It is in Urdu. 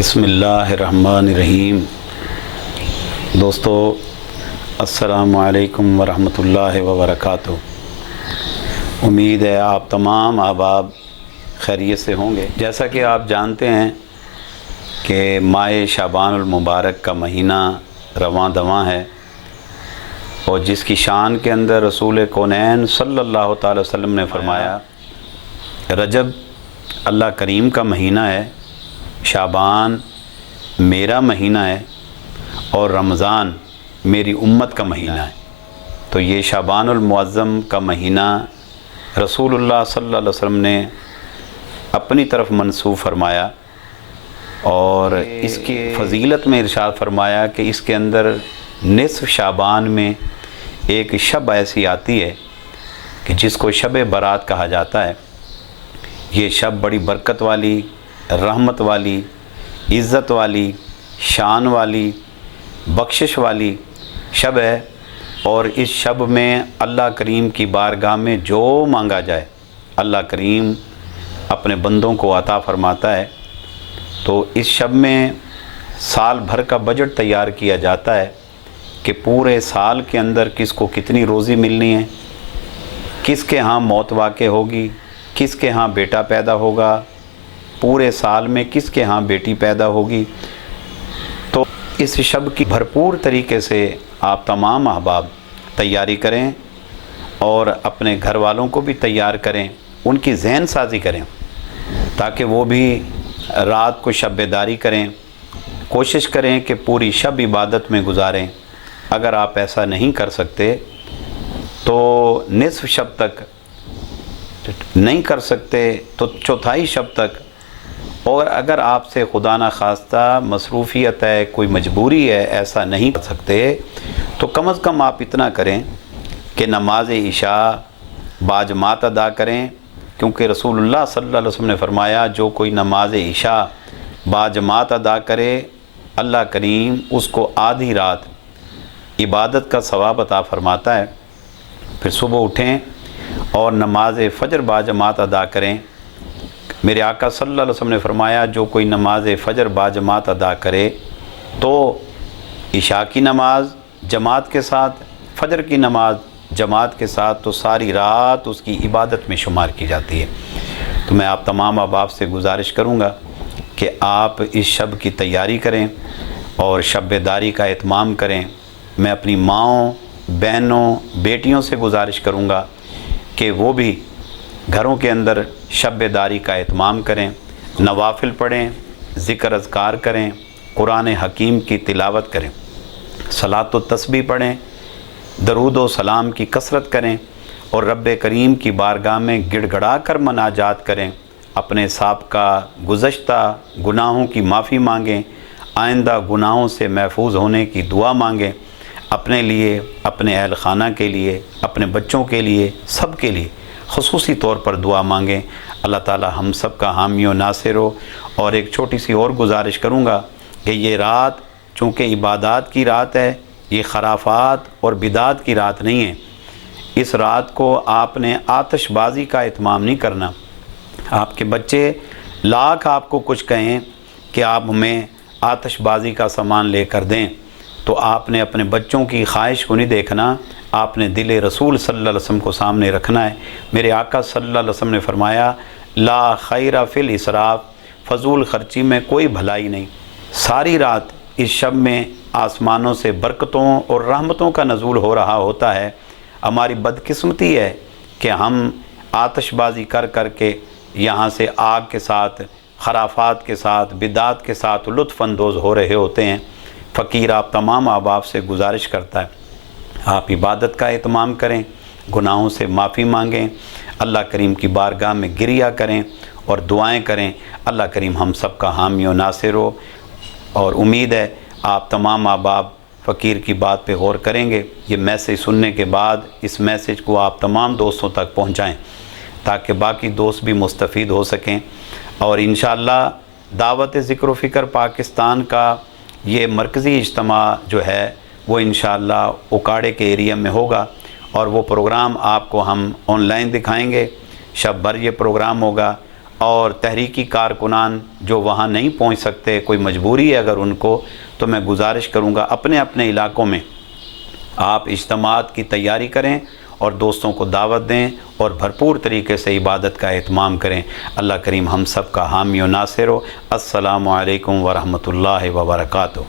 بسم اللہ الرحمن الرحیم۔ دوستو السلام علیکم ورحمۃ اللہ وبرکاتہ۔ امید ہے آپ تمام احباب خیریت سے ہوں گے۔ جیسا کہ آپ جانتے ہیں کہ ماہ شعبان المبارک کا مہینہ رواں دواں ہے، اور جس کی شان کے اندر رسول کونین صلی اللہ تعالی وسلم نے فرمایا رجب اللہ کریم کا مہینہ ہے، شعبان میرا مہینہ ہے، اور رمضان میری امت کا مہینہ ہے۔ تو یہ شعبان المعظم کا مہینہ رسول اللہ صلی اللہ علیہ وسلم نے اپنی طرف منسوب فرمایا، اور اس کی فضیلت میں ارشاد فرمایا کہ اس کے اندر نصف شعبان میں ایک شب ایسی آتی ہے کہ جس کو شب برات کہا جاتا ہے۔ یہ شب بڑی برکت والی، رحمت والی، عزت والی، شان والی، بخشش والی شب ہے، اور اس شب میں اللہ کریم کی بارگاہ میں جو مانگا جائے اللہ کریم اپنے بندوں کو عطا فرماتا ہے۔ تو اس شب میں سال بھر کا بجٹ تیار کیا جاتا ہے کہ پورے سال کے اندر کس کو کتنی روزی ملنی ہے، کس کے ہاں موت واقع ہوگی، کس کے ہاں بیٹا پیدا ہوگا، پورے سال میں کس کے ہاں بیٹی پیدا ہوگی۔ تو اس شب کی بھرپور طریقے سے آپ تمام احباب تیاری کریں، اور اپنے گھر والوں کو بھی تیار کریں، ان کی ذہن سازی کریں تاکہ وہ بھی رات کو شب بیداری کریں، کوشش کریں کہ پوری شب عبادت میں گزاریں۔ اگر آپ ایسا نہیں کر سکتے تو نصف شب تک نہیں کر سکتے تو چوتھائی شب تک، اور اگر آپ سے خدا نخواستہ مصروفیت ہے، کوئی مجبوری ہے، ایسا نہیں کر سکتے، تو کم از کم آپ اتنا کریں کہ نماز عشاء باجماعت ادا کریں، کیونکہ رسول اللہ صلی اللہ علیہ وسلم نے فرمایا جو کوئی نماز عشاء باجماعت ادا کرے اللہ کریم اس کو آدھی رات عبادت کا ثواب عطا فرماتا ہے۔ پھر صبح اٹھیں اور نماز فجر باجماعت ادا کریں۔ میرے آقا صلی اللہ علیہ وسلم نے فرمایا جو کوئی نماز فجر باجماعت ادا کرے تو عشاء کی نماز جماعت کے ساتھ، فجر کی نماز جماعت کے ساتھ، تو ساری رات اس کی عبادت میں شمار کی جاتی ہے۔ تو میں آپ تمام احباب سے گزارش کروں گا کہ آپ اس شب کی تیاری کریں اور شب بیداری کا اہتمام کریں۔ میں اپنی ماؤں، بہنوں، بیٹیوں سے گزارش کروں گا کہ وہ بھی گھروں کے اندر شب بیداری کا اہتمام کریں، نوافل پڑھیں، ذکر اذکار کریں، قرآن حکیم کی تلاوت کریں، صلاۃ و تسبیح پڑھیں، درود و سلام کی کثرت کریں، اور رب کریم کی بارگاہ میں گڑ گڑا کر مناجات کریں، اپنے سابقہ گزشتہ گناہوں کی معافی مانگیں، آئندہ گناہوں سے محفوظ ہونے کی دعا مانگیں، اپنے لیے، اپنے اہل خانہ کے لیے، اپنے بچوں کے لیے، سب کے لیے خصوصی طور پر دعا مانگیں۔ اللہ تعالی ہم سب کا حامی و ناصر ہو۔ اور ایک چھوٹی سی اور گزارش کروں گا کہ یہ رات چونکہ عبادات کی رات ہے، یہ خرافات اور بدعات کی رات نہیں ہے۔ اس رات کو آپ نے آتش بازی کا اہتمام نہیں کرنا۔ آپ کے بچے لاکھ آپ کو کچھ کہیں کہ آپ ہمیں آتش بازی کا سامان لے کر دیں، تو آپ نے اپنے بچوں کی خواہش کو نہیں دیکھنا، آپ نے دل رسول صلی اللہ علیہ وسلم کو سامنے رکھنا ہے۔ میرے آقا صلی اللہ علیہ وسلم نے فرمایا لا خیر فی الاسراف، فضول خرچی میں کوئی بھلائی نہیں۔ ساری رات اس شب میں آسمانوں سے برکتوں اور رحمتوں کا نزول ہو رہا ہوتا ہے۔ ہماری بدقسمتی ہے کہ ہم آتش بازی کر کر کے یہاں سے آگ کے ساتھ، خرافات کے ساتھ، بدعات کے ساتھ لطف اندوز ہو رہے ہوتے ہیں۔ فقیر آپ تمام احباب سے گزارش کرتا ہے آپ عبادت کا اہتمام کریں، گناہوں سے معافی مانگیں، اللہ کریم کی بارگاہ میں گریہ کریں اور دعائیں کریں۔ اللہ کریم ہم سب کا حامی و ناصر ہو، اور امید ہے آپ تمام احباب فقیر کی بات پہ غور کریں گے۔ یہ میسیج سننے کے بعد اس میسیج کو آپ تمام دوستوں تک پہنچائیں تاکہ باقی دوست بھی مستفید ہو سکیں۔ اور انشاءاللہ دعوت ذکر و فکر پاکستان کا یہ مرکزی اجتماع جو ہے وہ انشاءاللہ اکاڑے کے ایریا میں ہوگا، اور وہ پروگرام آپ کو ہم آن لائن دکھائیں گے۔ شب بھر یہ پروگرام ہوگا، اور تحریکی کارکنان جو وہاں نہیں پہنچ سکتے، کوئی مجبوری ہے اگر ان کو، تو میں گزارش کروں گا اپنے اپنے علاقوں میں آپ اجتماعات کی تیاری کریں اور دوستوں کو دعوت دیں اور بھرپور طریقے سے عبادت کا اہتمام کریں۔ اللہ کریم ہم سب کا حامی و ناصر ہو۔ السلام علیکم ورحمۃ اللہ وبرکاتہ۔